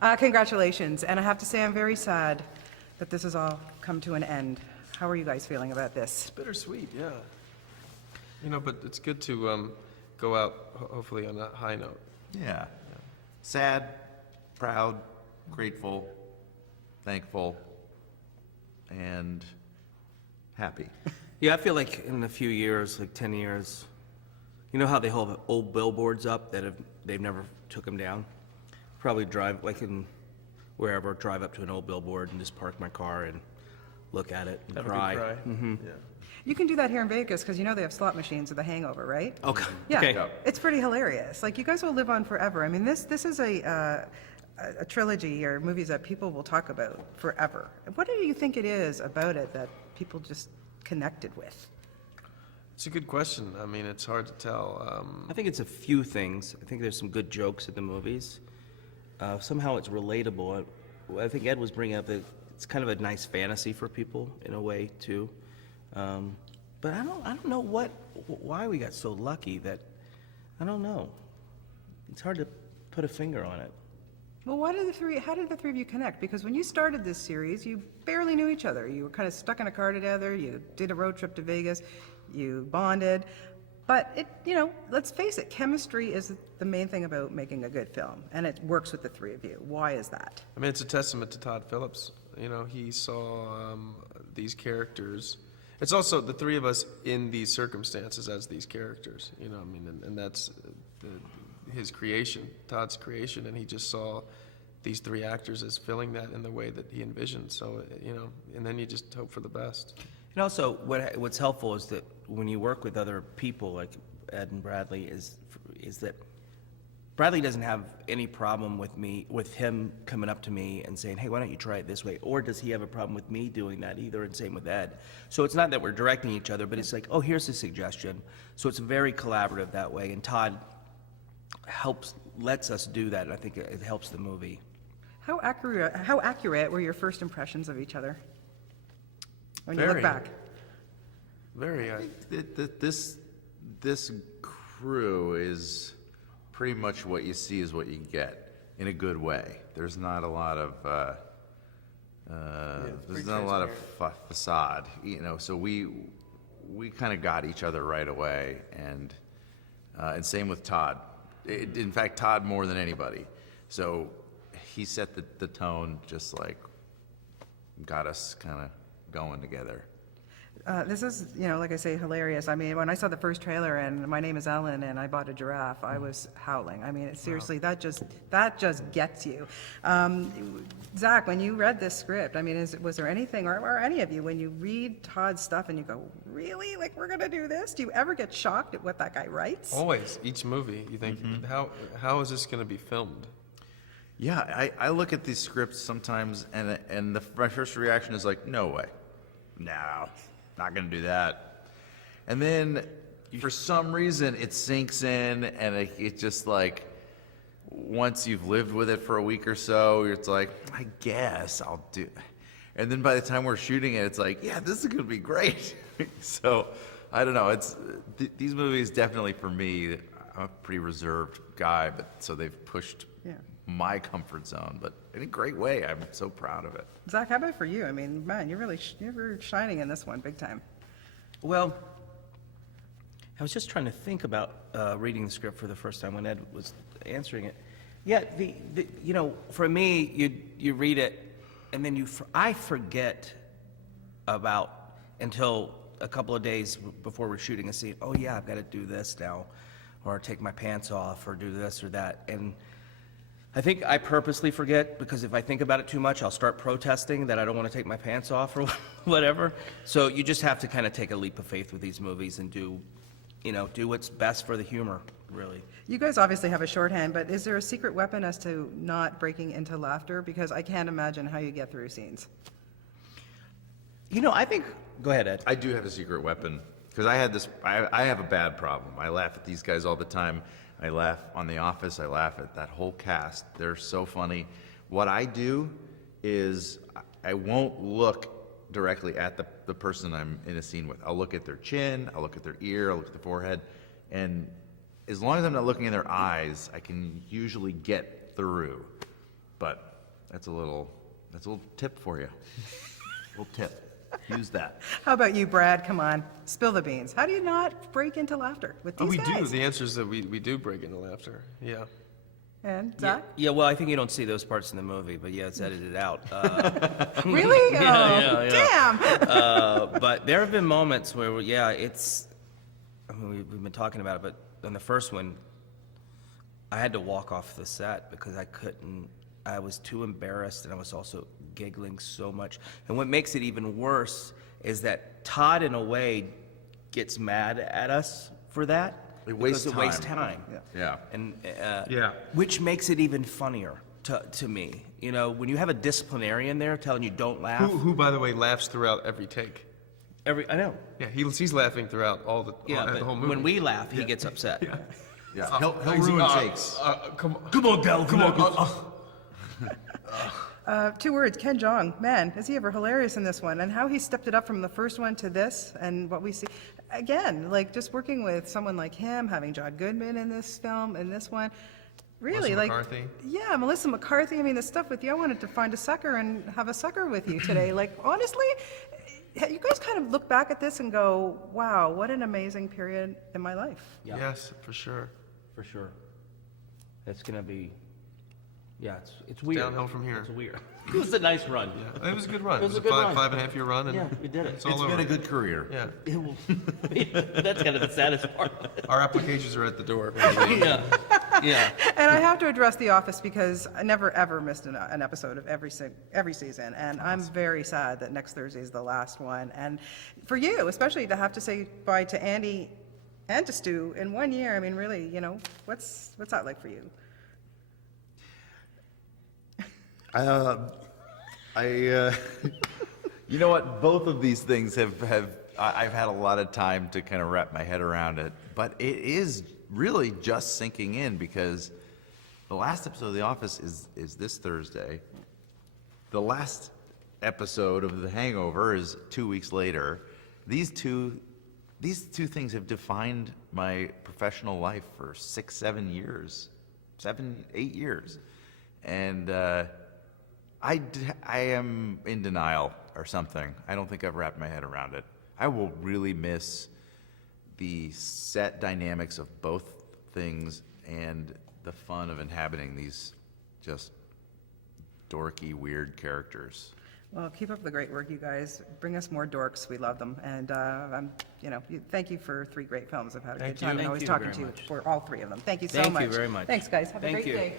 Congratulations, and I have to say I'm very sad that this has all come to an end. How are you guys feeling about this? It's bittersweet, yeah. But it's good to go out, hopefully, on a high note. Yeah. Sad, proud, grateful, thankful, and happy. Yeah, I feel like in a few years, like 10 years, you know how they hold old billboards up that they've never took them down? Probably drive, like in wherever, drive up to an old billboard and just park my car and look at it and Have cry. a good cry. Mm-hmm. Yeah. You can do that here in Vegas because they have slot machines of the Hangover, right? Okay. Yeah, Okay. it's pretty hilarious. Like, you guys will live on forever. I mean, this is a trilogy or movies that people will talk about forever. What do you think it is about it that people just connected with? It's a good question. I mean, it's hard to tell. I think it's a few things. I think there's some good jokes in the movies. Somehow it's relatable. I think Ed was bringing up that it's kind of a nice fantasy for people in a way too. But I don't know why we got so lucky that, I don't know. It's hard to put a finger on it. Well, how did the three of you connect? Because when you started this series, you barely knew each other. You were kind of stuck in a car together. You did a road trip to Vegas. You bonded. But let's face it, chemistry is the main thing about making a good film, and it works with the three of you. Why is that? I mean, it's a testament to Todd Phillips. He saw these characters. It's also the three of us in these circumstances as these characters. And that's his creation, Todd's creation, and he just saw these three actors as filling that in the way that he envisioned. So, and then you just hope for the best. And also, what's helpful is that when you work with other people like Ed and Bradley, is that Bradley doesn't have any problem with him coming up to me and saying, "Hey, why don't you try it this way?" Or does he have a problem with me doing that either? And same with Ed. So it's not that we're directing each other, but it's like, "Oh, here's a suggestion." So it's very collaborative that way. And Todd lets us do that. And I think it helps the movie. How accurate were your first impressions of each other when you Very. look back? Very. This crew is pretty much what you see is what you get, in a good way. There's not a lot of facade, So we kind of got each other right away, and same with Todd. In fact, Todd more than anybody. So he set the tone, just like got us kind of going together. This is, like I say, hilarious. I mean, when I saw the first trailer and my name is Ellen and I bought a giraffe, I was howling. I mean, seriously, that just gets you. Zach, when you read this script, I mean, was there anything, or any of you, when you read Todd's stuff and you go, really? Like, we're going to do this? Do you ever get shocked at what that guy writes? Always. Each movie, you think, how is this going to be filmed? Yeah, I look at these scripts sometimes, and my first reaction is like, no way. No, not going to do that. And then, for some reason, it sinks in, and it just like, once you've lived with it for a week or so, it's like, I guess I'll do. And then by the time we're shooting it, it's like, yeah, this is going to be great. So, I don't know. These movies definitely, for me, I'm a pretty reserved guy, but so they've pushed my comfort zone, but in a great way. I'm so proud of it. Zach, how about for you? I mean, man, you're shining in this one big time. Well, I was just trying to think about reading the script for the first time when Ed was answering it. Yeah, for me, you read it, and then I forget about until a couple of days before we're shooting a scene. Oh yeah, I've got to do this now, or take my pants off, or do this or that, and I think I purposely forget, because if I think about it too much, I'll start protesting that I don't want to take my pants off or whatever. So you just have to kind of take a leap of faith with these movies and do what's best for the humor, really. You guys obviously have a shorthand, but is there a secret weapon as to not breaking into laughter? Because I can't imagine how you get through scenes. I think, go ahead, Ed. I do have a secret weapon, because I have a bad problem. I laugh at these guys all the time. I laugh on The Office. I laugh at that whole cast. They're so funny. What I do is I won't look directly at the person I'm in a scene with. I'll look at their chin, I'll look at their ear, I'll look at the forehead, and as long as I'm not looking in their eyes, I can usually get through. But that's a little tip for you. Little tip. Use that. How about you, Brad? Come on, spill the beans. How do you not break into laughter with these Oh, we guys? do. The answer is that we do break into laughter. Yeah. And Zach? Yeah, well, I think you don't see those parts in the movie, but yeah, it's edited out. Really? Yeah, Oh, yeah. damn. But there have been moments where, yeah, I mean, we've been talking about it, but on the first one, I had to walk off the set because I was too embarrassed, and I was also giggling so much. And what makes it even worse is that Todd, in a way, gets mad at us for that. It wastes because it wastes time. Yeah. And, Yeah. which makes it even funnier to me. You know, when you have a disciplinarian there telling you don't laugh. Who, by the way, laughs throughout every take. I know. Yeah, he's laughing throughout the But whole movie. when we laugh, he gets upset. Yeah. He'll ruin takes. Come on. Come on, Del. Come on. 2 words, Ken Jeong. Man, is he ever hilarious in this one? And how he stepped it up from the first one to this, and what we see. Again, like just working with someone like him, having John Goodman in this film, in this one. Really, Melissa like, McCarthy. yeah, Melissa McCarthy. I mean, the stuff with you, I wanted to find a sucker and have a sucker with you today. Like, honestly, you guys kind of look back at this and go, wow, what an amazing period in my life. Yeah. Yes, for sure. For sure. It's gonna be. Yeah, it's weird. Downhill from here. It's weird. It was a nice run. It was a good run. It was a good run. 5.5 year run, and Yeah, we did it. It's all It's over. been a good career. Yeah. That's kind of the saddest part of it. Our applications are at the door. Yeah. Yeah. And I have to address The Office because I never ever missed an episode of every season, and I'm very sad that next Thursday is the last one. And for you, especially to have to say bye to Andy and to Stu in 1 year, I mean, really, you know, what's that like for you? You know what? Both of these things I've had a lot of time to kind of wrap my head around it, but it is really just sinking in because the last episode of The Office is this Thursday. The last episode of The Hangover is 2 weeks later. These two things have defined my professional life for 6, 7 years, 7, 8 years, and I am in denial or something. I don't think I've wrapped my head around it. I will really miss the set dynamics of both things and the fun of inhabiting these just dorky, weird characters. Well, keep up the great work, you guys. Bring us more dorks. We love them. And thank you for 3 great films. I've had a good time. Thank And always you talking very to you much. for all 3 of them. Thank you so Thank much. you very much. Thanks, guys. Have a Thank great you. day.